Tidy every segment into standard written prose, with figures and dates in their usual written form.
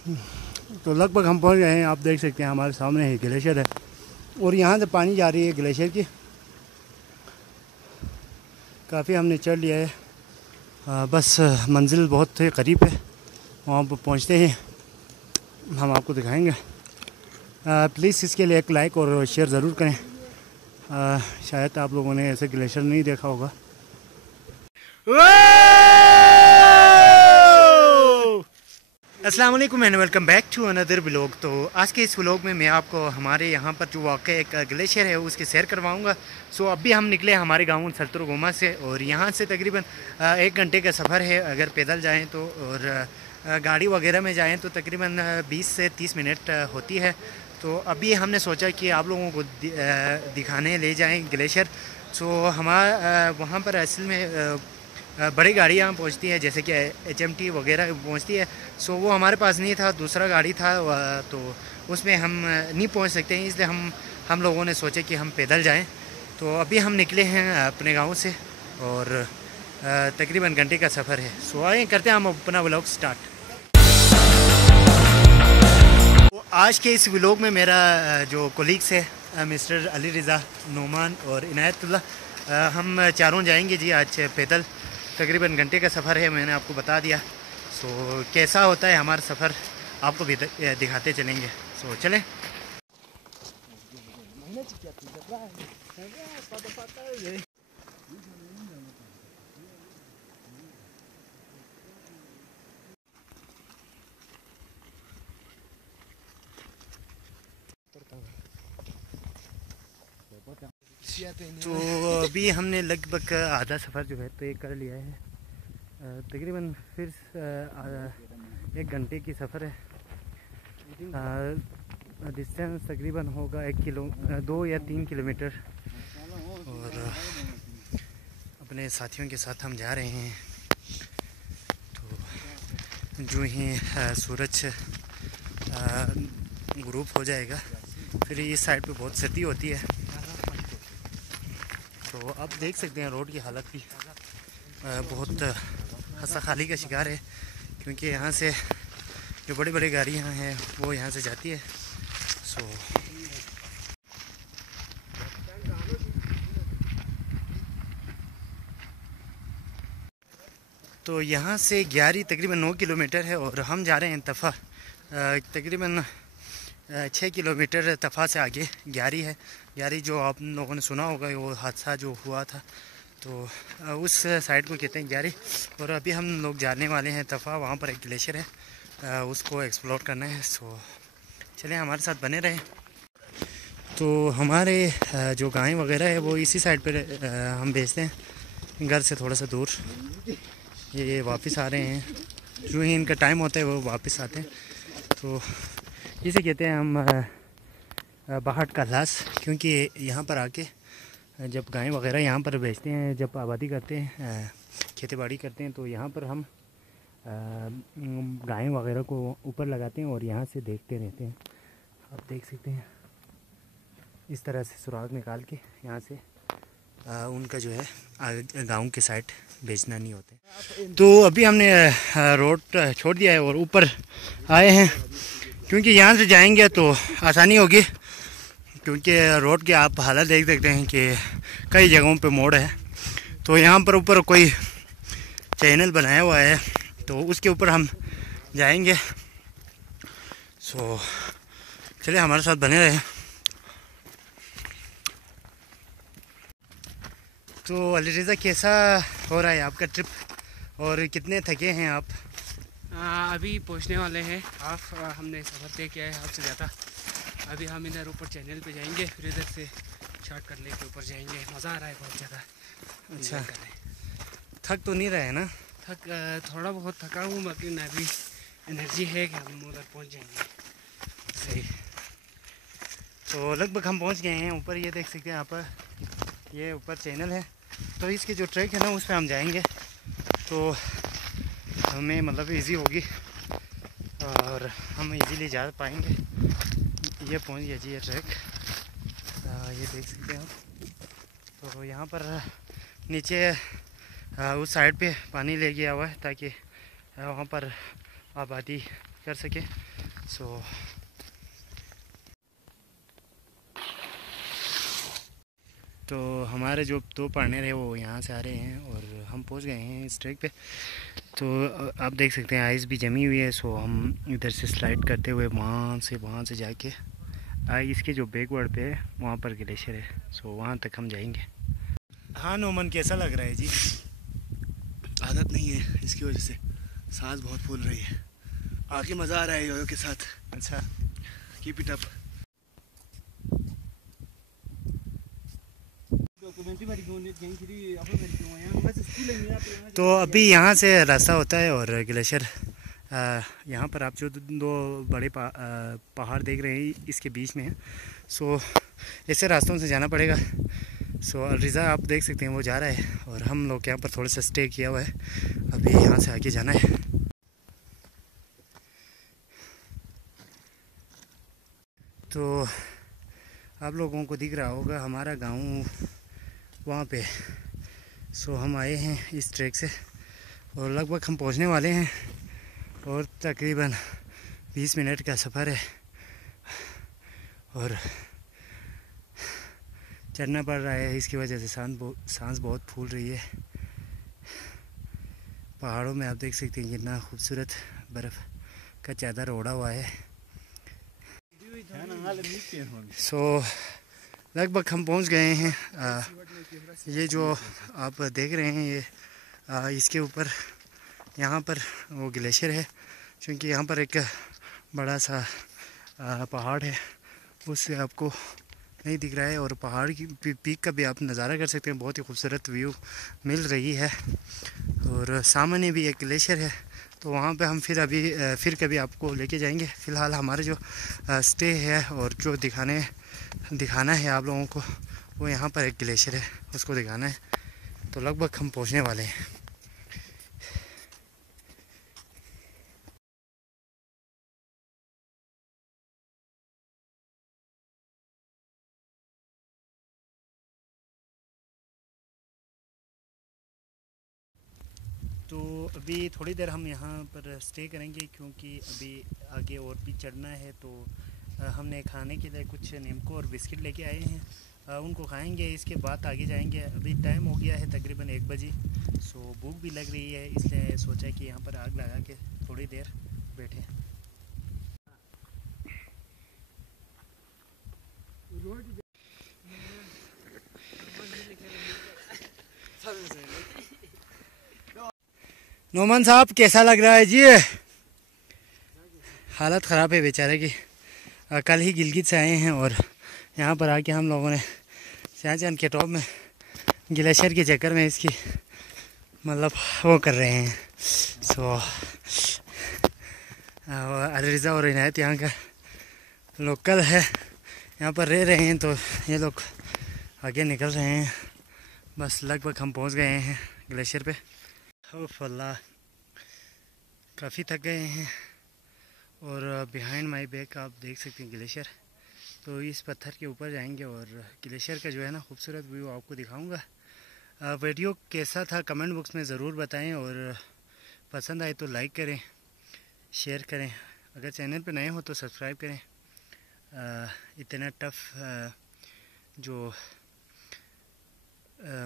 तो लगभग हम पहुंच गए हैं। आप देख सकते हैं हमारे सामने ही ग्लेशियर है और यहाँ से पानी जा रही है ग्लेशियर की। काफ़ी हमने चढ़ लिया है। बस मंजिल बहुत ही करीब है, वहाँ पर पहुँचते हैं हम आपको दिखाएंगे। प्लीज़ इसके लिए एक लाइक और शेयर ज़रूर करें। शायद आप लोगों ने ऐसे ग्लेशियर नहीं देखा होगा। अस्सलाम वालेकुम and welcome back to another vlog. तो आज के इस व्लॉग में मैं आपको हमारे यहाँ पर जो वाक़ एक ग्लेशियर है उसकी सैर करवाऊँगा। सो अभी हम निकले हमारे गांव सरतुरगोमा से और यहाँ से तकरीबन 1 घंटे का सफ़र है अगर पैदल जाएं तो, और गाड़ी वगैरह में जाएं तो तकरीबन 20 से 30 मिनट होती है। तो अभी हमने सोचा कि आप लोगों को दिखाने ले जाएँ ग्लेशियर। सो हमारा वहाँ पर असल में बड़ी गाड़ियाँ पहुँचती है जैसे कि HMT वगैरह पहुँचती है। सो वो हमारे पास नहीं था, दूसरा गाड़ी था तो उसमें हम नहीं पहुँच सकते हैं, इसलिए हम लोगों ने सोचे कि हम पैदल जाएं। तो अभी हम निकले हैं अपने गांव से और तकरीबन घंटे का सफ़र है। सो आए करते हैं हम अपना व्लॉग स्टार्ट। तो आज के इस व्लॉग में मेरा जो कोलीग्स है मिस्टर अली रज़ा, नोमान और इनायतुल्लाह, हम चारों जाएंगे जी आज पैदल। तकरीबन घंटे का सफ़र है, मैंने आपको बता दिया। सो कैसा होता है हमारा सफ़र आपको भी दिखाते चलेंगे। सो चलें। तो अभी हमने लगभग आधा सफ़र जो है तय कर लिया है। तकरीबन फिर 1 घंटे की सफ़र है। डिस्टेंस तकरीबन होगा 2 या 3 किलोमीटर। और अपने साथियों के साथ हम जा रहे हैं। तो जो ही सूरज ग्रुप हो जाएगा फिर इस साइड पे बहुत सर्दी होती है। तो आप देख सकते हैं रोड की हालत भी बहुत हंसा खाली का शिकार है, क्योंकि यहाँ से जो बड़ी बड़ी गाड़ियाँ हैं वो यहाँ से जाती है। सो तो यहाँ से ग्यारी तकरीबन 9 किलोमीटर है और हम जा रहे हैं तफ़ा। तकरीबन 6 किलोमीटर तफ़ा से आगे ग्यारी है। ग्यारी जो आप लोगों ने सुना होगा वो हादसा जो हुआ था, तो उस साइड को कहते हैं ग्यारी। और अभी हम लोग जाने वाले हैं तफ़ा, वहाँ पर एक ग्लेशियर है, उसको एक्सप्लोर करना है। सो चलिए हमारे साथ बने रहें। तो हमारे जो गाय वगैरह है वो इसी साइड पर हम बेचते हैं, घर से थोड़ा सा दूर। ये वापस आ रहे हैं, जो ही इनका टाइम होता है वो वापस आते हैं। तो इसे कहते हैं हम बाहट का लाश, क्योंकि यहाँ पर आके जब गाय वगैरह यहाँ पर बेचते हैं, जब आबादी करते हैं, खेती बाड़ी करते हैं, तो यहाँ पर हम गाय वगैरह को ऊपर लगाते हैं और यहाँ से देखते रहते हैं। आप देख सकते हैं इस तरह से सुराग निकाल के यहाँ से उनका जो है गांव के साइड बेचना नहीं होते। तो अभी हमने रोड छोड़ दिया है और ऊपर आए हैं, क्योंकि यहाँ से जाएंगे तो आसानी होगी, क्योंकि रोड के आप हालत देख सकते हैं कि कई जगहों पे मोड़ है। तो यहाँ पर ऊपर कोई चैनल बनाया हुआ है, तो उसके ऊपर हम जाएंगे। सो चलिए हमारे साथ बने रहे। तो अली रज़ा, कैसा हो रहा है आपका ट्रिप और कितने थके हैं आप? अभी पहुंचने वाले हैं आप। हमने सफ़र तय किया है आपसे ज़्यादा। अभी हम इधर ऊपर चैनल पे जाएंगे, फिर इधर से शॉर्ट कर लेके ऊपर जाएंगे। मज़ा आ रहा है बहुत ज़्यादा। अच्छा, थक तो नहीं रहे ना? थोड़ा बहुत थका हूँ, बाकी अभी एनर्जी है कि हम उधर पहुँच जाएंगे। सही। तो लगभग हम पहुँच गए हैं ऊपर। ये देख सकते हैं आप, ये ऊपर चैनल है, तो इसकी जो ट्रैक है ना उस पर हम जाएंगे, तो हमें मतलब इजी होगी और हम इजीली जा पाएंगे। ये पहुंच गया जी ये ट्रैक, ये देख सकते हैं आप। तो यहाँ पर नीचे उस साइड पे पानी ले गया हुआ है ताकि वहाँ पर आबादी कर सके। सो तो हमारे जो दो पार्टनर है वो यहाँ से आ रहे हैं और हम पहुँच गए हैं इस ट्रैक पे। तो आप देख सकते हैं आइस भी जमी हुई है। सो हम इधर से स्लाइड करते हुए वहाँ से जाके आइस के जो बैकवर्ड पे है वहाँ पर ग्लेशियर है। सो वहाँ तक हम जाएंगे। हाँ नोमन, कैसा लग रहा है जी? आदत नहीं है इसकी वजह से सांस बहुत फूल रही है। बाकी मज़ा आ रहा है योयो के साथ। अच्छा, कीप इट अप। तो अभी यहाँ से रास्ता होता है और ग्लेशियर यहाँ पर आप जो दो बड़े पहाड़ देख रहे हैं इसके बीच में है। सो ऐसे रास्तों से जाना पड़ेगा। सो रिज़ा आप देख सकते हैं वो जा रहा है और हम लोग यहाँ पर थोड़ा सा स्टे किया हुआ है। अभी यहाँ से आगे जाना है। तो आप लोगों को दिख रहा होगा हमारा गांव वहाँ पे। सो हम आए हैं इस ट्रैक से और लगभग हम पहुँचने वाले हैं और तकरीबन 20 मिनट का सफ़र है और चढ़ना पड़ रहा है। इसकी वजह से सांस बहुत फूल रही है। पहाड़ों में आप देख सकते हैं कितना खूबसूरत बर्फ़ का चादर ओढ़ा हुआ है। सो लगभग हम पहुंच गए हैं। ये जो आप देख रहे हैं ये इसके ऊपर यहाँ पर वो ग्लेशियर है। क्योंकि यहाँ पर एक बड़ा सा पहाड़ है उससे आपको नहीं दिख रहा है और पहाड़ की पीक का भी आप नज़ारा कर सकते हैं। बहुत ही खूबसूरत व्यू मिल रही है और सामने भी एक ग्लेशियर है। तो वहाँ पे हम फिर कभी आपको लेके जाएंगे। फ़िलहाल हमारे जो स्टे है और जो दिखाना है आप लोगों को वो यहाँ पर एक ग्लेशियर है उसको दिखाना है। तो लगभग हम पहुँचने वाले हैं। तो अभी थोड़ी देर हम यहाँ पर स्टे करेंगे क्योंकि अभी आगे और भी चढ़ना है। तो हमने खाने के लिए कुछ नीमको और बिस्किट लेके आए हैं, उनको खाएंगे। इसके बाद आगे जाएंगे। अभी टाइम हो गया है तकरीबन 1 बजे। सो भूख भी लग रही है इसलिए सोचा कि यहाँ पर आग लगा के थोड़ी देर बैठे। नोमान साहब कैसा लग रहा है जी? हालत ख़राब है बेचारे की। कल ही गिलगित से आए हैं और यहाँ पर आके हम लोगों ने शाहजहां के टॉप में ग्लेशियर के चक्कर में इसकी मतलब वो कर रहे हैं। सो रिज़ा और इनायत यहाँ का लोकल है, यहाँ पर रह रहे हैं। तो ये लोग आगे निकल रहे हैं। बस लगभग हम पहुँच गए हैं ग्लेशियर पे। अल्लाह, काफ़ी थक गए हैं और बिहाइंड माई बैक आप देख सकते हैं ग्लेशियर। तो इस पत्थर के ऊपर जाएंगे और ग्लेशियर का जो है ना खूबसूरत व्यू आपको दिखाऊंगा। वीडियो कैसा था कमेंट बॉक्स में ज़रूर बताएं और पसंद आए तो लाइक करें, शेयर करें। अगर चैनल पे नए हो तो सब्सक्राइब करें। इतना टफ़ जो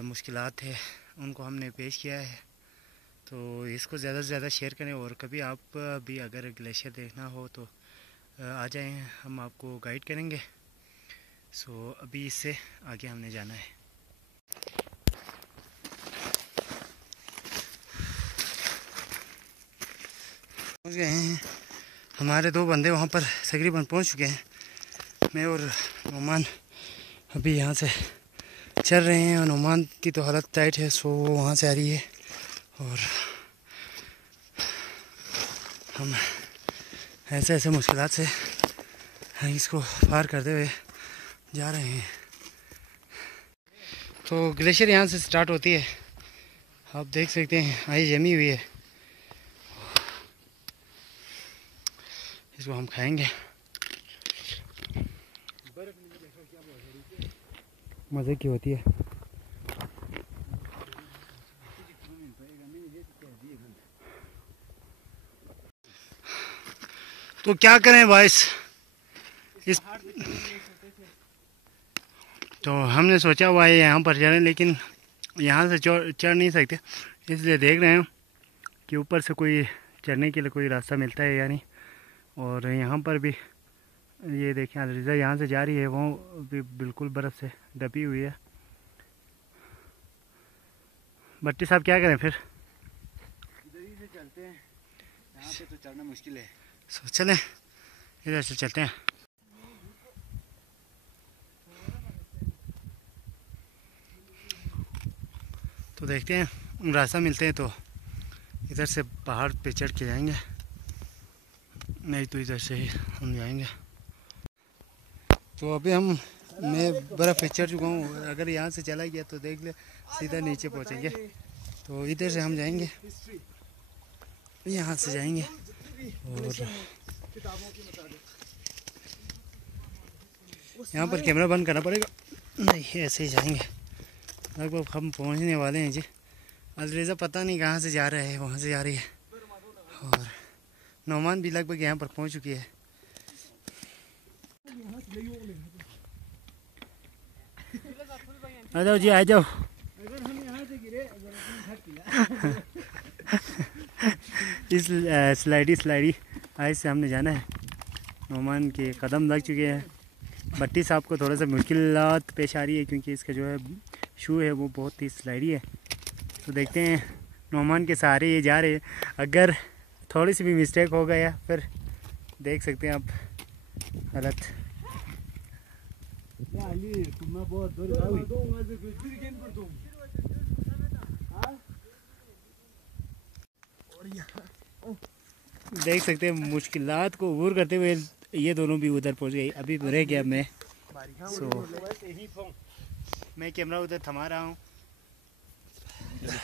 मुश्किलात है उनको हमने पेश किया है। तो इसको ज़्यादा से ज़्यादा शेयर करें और कभी आप भी अगर ग्लेशियर देखना हो तो आ जाएं, हम आपको गाइड करेंगे। सो अभी इससे आगे हमने जाना है। पहुंच गए हैं। हमारे दो बंदे वहाँ पर तकरीबन पहुंच चुके हैं। मैं और नोमान अभी यहाँ से चल रहे हैं और नोमान की तो हालत टाइट है। सो वो वहाँ से आ रही है और हम ऐसे मुश्किलात से इसको पार करते हुए जा रहे हैं। तो ग्लेशियर यहाँ से स्टार्ट होती है, आप देख सकते हैं आइस जमी हुई है। इसको हम खाएंगे, मज़े की होती है। तो क्या करें भाई इस तो हमने सोचा हुआ है यहाँ पर चढ़ें, लेकिन यहाँ से चढ़ नहीं सकते, इसलिए देख रहे हैं कि ऊपर से कोई चढ़ने के लिए कोई रास्ता मिलता है या नहीं। और यहाँ पर भी ये देखें अलरिजा यहाँ से जा रही है, वो भी बिल्कुल बर्फ़ से ढपी हुई है। भट्टी साहब क्या करें फिर? इधर ही से चलते हैं, यहाँ पे तो चढ़ना मुश्किल है। चलें इधर से चलते हैं। तो देखते हैं रास्ता मिलते हैं तो इधर से पहाड़ पे चढ़ के जाएंगे, नहीं तो इधर से ही हम जाएंगे। तो अभी मैं बर्फ़ पे चढ़ चुका हूँ, अगर यहाँ से चला गया तो देख ले सीधा नीचे पहुँचेंगे। तो इधर से हम जाएंगे, यहाँ से जाएंगे और यहाँ पर कैमरा बंद करना पड़ेगा, नहीं ऐसे ही जाएंगे। लगभग हम पहुँचने वाले हैं जी। अलरेजा पता नहीं कहाँ से जा रहा है, वहाँ से जा रही है। और नौमान भी लगभग यहाँ पर पहुँच चुकी है। आ जाओ जी, आ जाओ। इस स्लाइडी आइस से हमने जाना है। नौमान के कदम लग चुके हैं। भट्टी साहब को थोड़ा सा मुश्किलात पेश आ रही है, क्योंकि इसका जो है शू है वो बहुत ही स्लाइडी है। तो देखते हैं, नौमान के सहारे ये जा रहे हैं। अगर थोड़ी सी भी मिस्टेक हो गया फिर देख सकते हैं आप हालत। देख सकते हैं मुश्किलात को अबूर करते हुए ये दोनों भी उधर पहुंच गए। अभी रह गया मैं, मैं कैमरा उधर थमा रहा हूँ। तो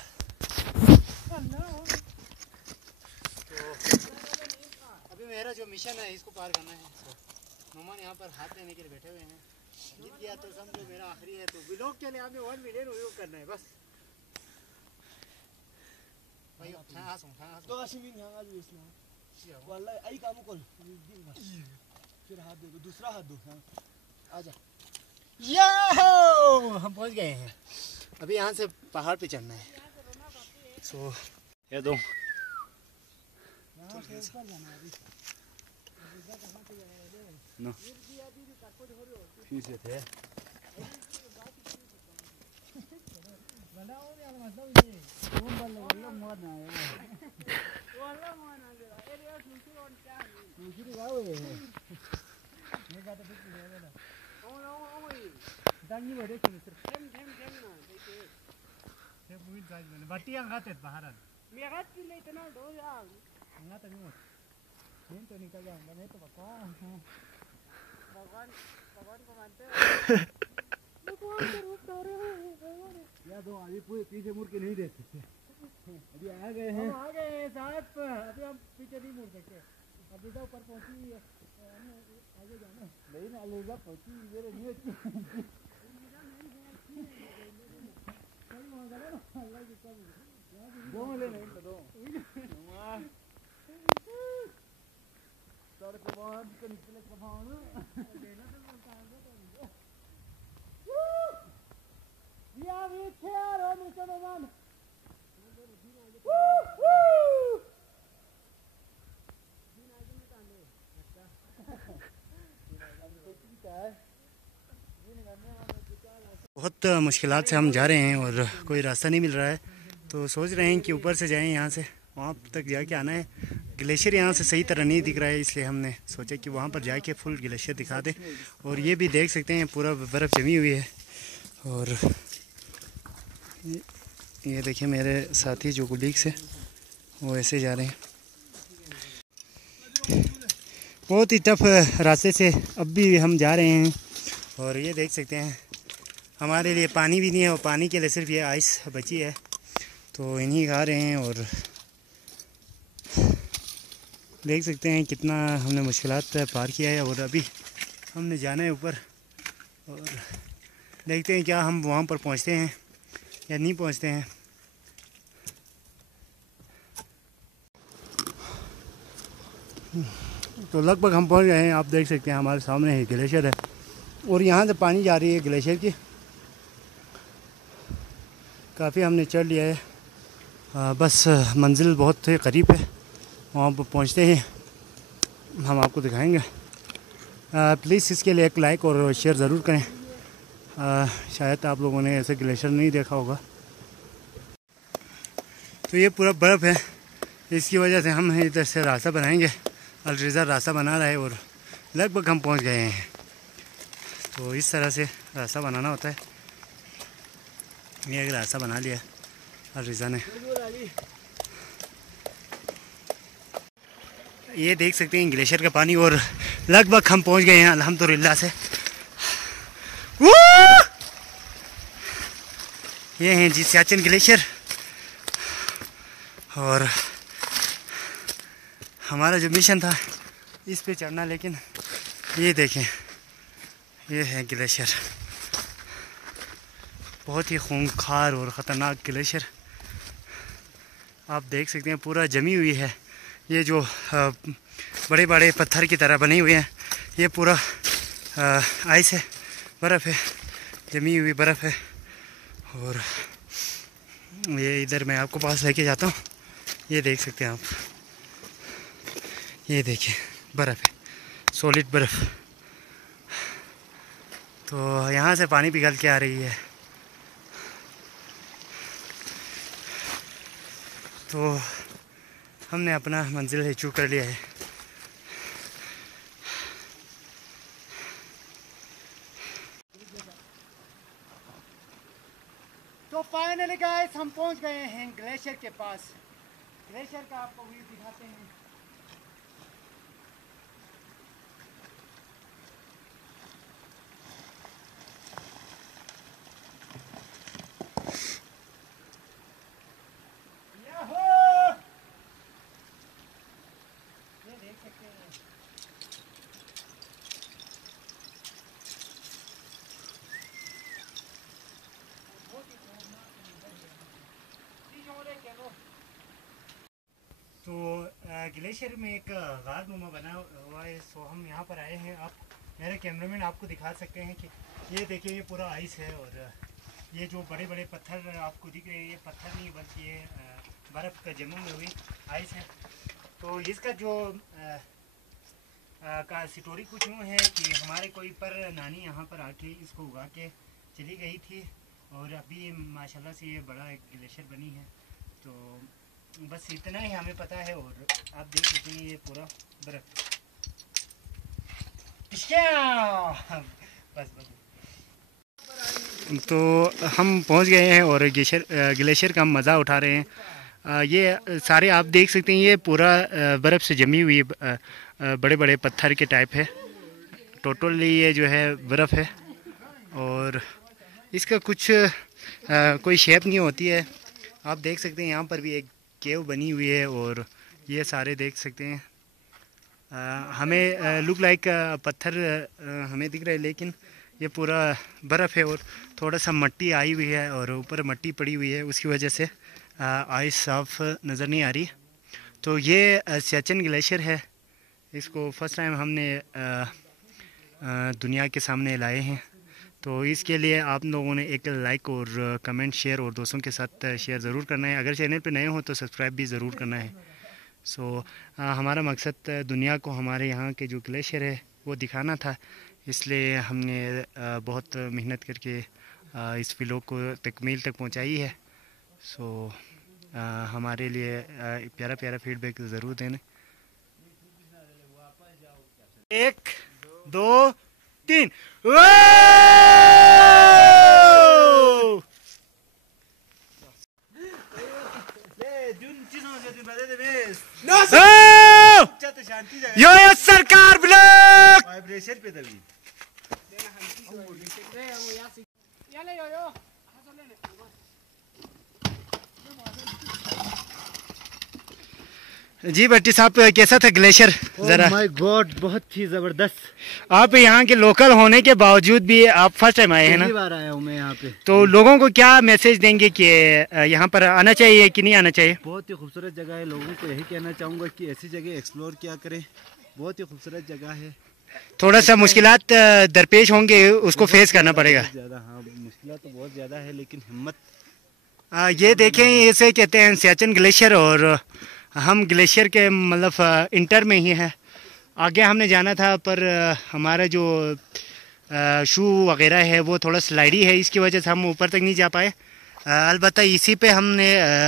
अभी मेरा जो मिशन है इसको पार करना है। नौमान यहाँ पर हाथ देने के लिए बैठे हुए हैं। जीत गया तो समझो मेरा आखिरी है। तो व्लॉग के लिए हमें 1 मिलियन व्यू करना है बस। भाई तो आशिमीन यहाँ आ जाओ इसमें। वाला आई काम कौन? फिर हाथ दे दो, दूसरा हाथ दो। आजा। याहो हम पहुँच गए हैं। अभी यहाँ से पहाड़ पे चढ़ना है। सो ये दो नो फिर से थे बट्टी अंगात आहेत बाहेर तो निकल जाऊंगा नहीं तो भगवान को मानते या दो अभी पूरे पीछे मुड़ के नहीं देख सकते। अभी आ गए हैं, आ गए साहब। अभी हम पीछे नहीं मुड़ सकते। अभी तो ऊपर पहुंची आगे जाना नहीं ना। अलग पहुंची मेरे नहीं अच्छी दो ले नहीं तो दो सर को बहुत निकले कमाऊं देना तो बोलता है या भी खेर हो मिस्टर नौमान। बहुत मुश्किलात से हम जा रहे हैं और कोई रास्ता नहीं मिल रहा है। तो सोच रहे हैं कि ऊपर से जाएं, यहाँ से वहाँ तक जाके आना है। ग्लेशियर यहाँ से सही तरह नहीं दिख रहा है, इसलिए हमने सोचा कि वहाँ पर जाके फुल ग्लेशियर दिखा दें। और ये भी देख सकते हैं पूरा बर्फ़ जमी हुई है। और ये देखिए मेरे साथी जो कुलीग्स हैं वो ऐसे जा रहे हैं। बहुत ही टफ रास्ते से अब भी हम जा रहे हैं। और ये देख सकते हैं हमारे लिए पानी भी नहीं है, और पानी के लिए सिर्फ ये आइस बची है, तो इन्हीं खा रहे हैं। और देख सकते हैं कितना हमने मुश्किलात पार किया है। और अभी हमने जाना है ऊपर, और देखते हैं क्या हम वहाँ पर पहुँचते हैं या नहीं पहुँचते हैं। तो लगभग हम पहुंच गए हैं। आप देख सकते हैं हमारे सामने ही ग्लेशियर है और यहाँ से पानी जा रही है ग्लेशियर की। काफ़ी हमने चढ़ लिया है, बस मंजिल बहुत ही करीब है। वहाँ पर पहुँचते ही हम आपको दिखाएंगे। प्लीज़ इसके लिए एक लाइक और शेयर ज़रूर करें। शायद आप लोगों ने ऐसे ग्लेशियर नहीं देखा होगा। तो ये पूरा बर्फ़ है, इसकी वजह से हम इधर से रास्ता बनाएंगे। अलरिज़ा रास्ता बना रहा है और लगभग हम पहुंच गए हैं। तो इस तरह से रास्ता बनाना होता है। ये एक रास्ता बना लिया अलरिज़ा ने। ये देख सकते हैं ग्लेशियर का पानी और लगभग हम पहुंच गए हैं अल्हम्दुलिल्लाह से। ये हैं जी सियाचिन ग्लेशियर और हमारा जो मिशन था इस पे चढ़ना, लेकिन ये देखें ये है ग्लेशियर, बहुत ही खूंखार और ख़तरनाक ग्लेशियर। आप देख सकते हैं पूरा जमी हुई है। ये जो बड़े बड़े पत्थर की तरह बने हुए हैं ये पूरा आइस है, बर्फ़ है, जमी हुई बर्फ़ है। और ये इधर मैं आपको पास लेके जाता हूँ। ये देख सकते हैं आप, ये देखिए बर्फ़ है, सॉलिड बर्फ़। तो यहाँ से पानी पिघल के आ रही है। तो हमने अपना मंजिल अचीव कर लिया है। तो फाइनली गाइस हम पहुंच गए हैं ग्लेशियर के पास। ग्लेशियर का आपको व्यू दिखाते हैं। ये देख सकते हैं। तो ग्लेशियर में एक गार नुमा बना हुआ है। सो हम यहाँ पर आए हैं। आप मेरे कैमरामैन आपको दिखा सकते हैं कि ये देखिए ये पूरा आइस है और ये जो बड़े बड़े पत्थर आपको दिख रहे हैं ये पत्थर नहीं बल्कि ये बर्फ़ का जमी हुई आइस है। तो इसका जो का स्टोरी कुछ यूँ है कि हमारे कोई पर नानी यहाँ पर आके इसको उगा के चली गई थी और अभी माशाल्लाह से ये बड़ा एक ग्लेशियर बनी है। तो बस इतना ही हमें पता है और आप देख सकते हैं ये पूरा बर्फ। बस बस। तो हम पहुंच गए हैं और ग्लेशियर का मज़ा उठा रहे हैं। ये सारे आप देख सकते हैं ये पूरा बर्फ़ से जमी हुई बड़े बड़े पत्थर के टाइप है। टोटली ये जो है बर्फ़ है और इसका कुछ कोई शेप नहीं होती है। आप देख सकते हैं यहाँ पर भी एक केव बनी हुई है और ये सारे देख सकते हैं। हमें लुक लाइक पत्थर हमें दिख रहा है लेकिन ये पूरा बर्फ़ है और थोड़ा सा मिट्टी आई हुई है और ऊपर मिट्टी पड़ी हुई है, उसकी वजह से आइस साफ नज़र नहीं आ रही। तो ये सियाचिन ग्लेशियर है। इसको फर्स्ट टाइम हमने दुनिया के सामने लाए हैं। तो इसके लिए आप लोगों ने एक लाइक और कमेंट शेयर और दोस्तों के साथ शेयर ज़रूर करना है। अगर चैनल पे नए हो तो सब्सक्राइब भी ज़रूर करना है। सो हमारा मकसद दुनिया को हमारे यहाँ के जो ग्लेशियर है वो दिखाना था, इसलिए हमने बहुत मेहनत करके इस व्लॉग को तकमील तक पहुँचाई है। सो हमारे लिए प्यारा प्यारा फीडबैक ज़रूर देना। 1 2 3 यो सरकार ब्लॉक वाइब्रेशन पे दबी जी भट्टी साहब कैसा था ग्लेशियर जरा? माय गॉड बहुत ही जबरदस्त। आप यहाँ के लोकल होने के बावजूद भी आप फर्स्ट टाइम आए हैं ना? पहली बार आया हूँ मैं यहाँ पे। तो लोगों को क्या मैसेज देंगे कि यहाँ पर आना चाहिए कि नहीं आना चाहिए? बहुत ही खूबसूरत जगह है। लोगों को यही कहना चाहूँगा कि ऐसी जगह एक्सप्लोर किया करें बहुत ही खूबसूरत जगह है। थोड़ा सा मुश्किलात दरपेश होंगे, उसको फेस करना पड़ेगा। ज़्यादा, हाँ मुश्किल तो बहुत ज़्यादा है, लेकिन हिम्मत। ये देखें, इसे कहते हैं सियाचिन ग्लेशियर, और हम ग्लेशियर के मतलब इंटर में ही है। आगे हमने जाना था, पर हमारा जो शू वगैरह है वो थोड़ा स्लाइडी है, इसकी वजह से हम ऊपर तक नहीं जा पाए। अलबत्ता इसी पे हमने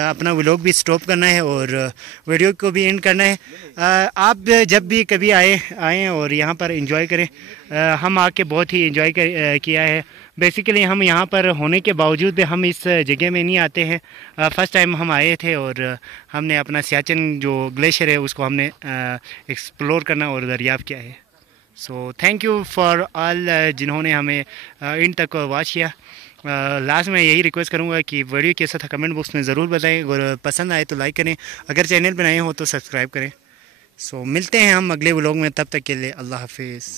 अपना व्लॉग भी स्टॉप करना है और वीडियो को भी एंड करना है। आप जब भी कभी आएँ और यहाँ पर एंजॉय करें। हम आके बहुत ही एंजॉय किया है। बेसिकली हम यहाँ पर होने के बावजूद भी हम इस जगह में नहीं आते हैं। फ़र्स्ट टाइम हम आए थे और हमने अपना सियाचिन जो ग्लेशियर है उसको हमने एक्सप्लोर करना और दरियाफ़्त किया है। So thank you for all जिन्होंने हमें इन तक वॉच किया। लास्ट में यही रिक्वेस्ट करूँगा कि वीडियो कैसा था कमेंट बॉक्स में ज़रूर बताएं, और पसंद आए तो लाइक करें, अगर चैनल पर नए हो तो सब्सक्राइब करें। सो मिलते हैं हम अगले व्लॉग में, तब तक के लिए अल्लाह हाफिज़।